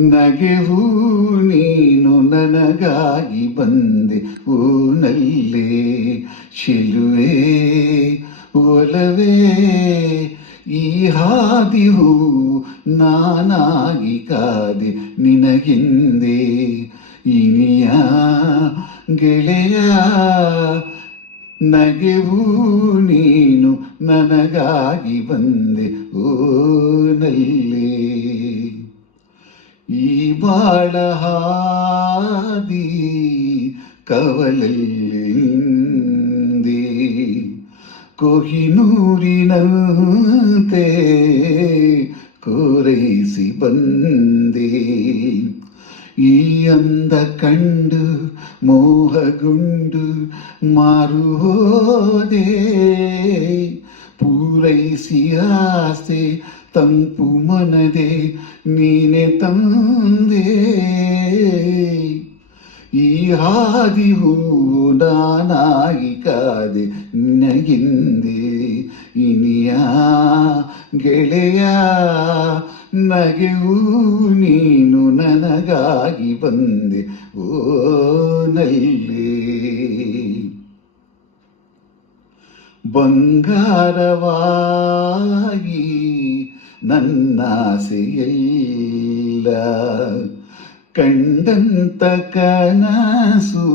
ನಗೆವು ನೀನು ನನಗಾಗಿ ಬಂದೆ ಊನಲ್ಲೇ ಚೆಲುವೆ ಒಲವೇ ಈ ಹಾದಿಯು ನಾನಾಗಿ ಕಾದೆ ನಿನಗೆಂದೇ ಇನಿಯ ಗೆಳೆಯ ನಗೆವು ನೀನು ನನಗಾಗಿ ಬಂದೆ ಓನಲ್ಲೇ ಈ ಬಾಳ ಹಾದಿ ಕವಲಲ್ಲಿ ಕೊಹಿನೂರಿನಂತೆ ಕೋರೈಸಿ ಬಂದೆ ಈ ಅಂದ ಕಂಡು ಮೋಹಗೊಂಡು ಮಾರು ಹೋದೆ ಪೂರೈಸಿ ಆಸೆ ತಂಪು ಮನದೆ ನೀನೆ ತಂದೆ ಈ ಹಾದಿಯು ನಾನಾಗಿ ಕಾದೆ ನಿನಗೆಂದೇ ಇನಿಯ ಗೆಳೆಯ ನಗೆವು ನೀನು ನನಗಾಗಿ ಬಂದೆ ಓನಲ್ಲೇ ಬಂಗಾರವಾಗಿ ನನ್ನಾಸೆಯೆಲ್ಲ ಕಂಡಂತ ಕನಸು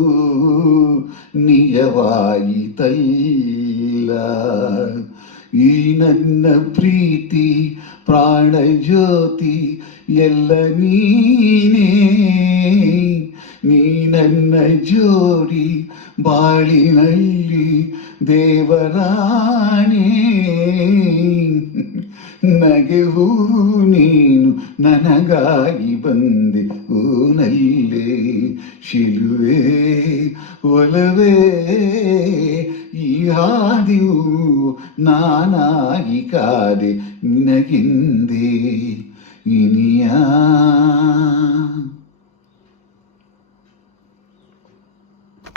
ನಿಜವಾಯಿತಲ್ಲ ಈ ನನ್ನ ಪ್ರೀತಿ ಪ್ರಾಣ ಜ್ಯೋತಿ ಎಲ್ಲ ನೀನೇ ನೀ ನನ್ನ ಜೋಡಿ ಬಾಳಿನಲ್ಲಿ ದೇವರಾಣೆ ನಗೆವು ನೀನು ನನಗಾಗಿ ಬಂದೆ ಊನಲ್ಲೇ ಶಿಲುವೆ ಒಲವೇ ಈ ಹಾದಿಯು ನಾನಾಗಿ ಕಾದೆ ನಿನಗೆಂದೇ ಇನಿಯ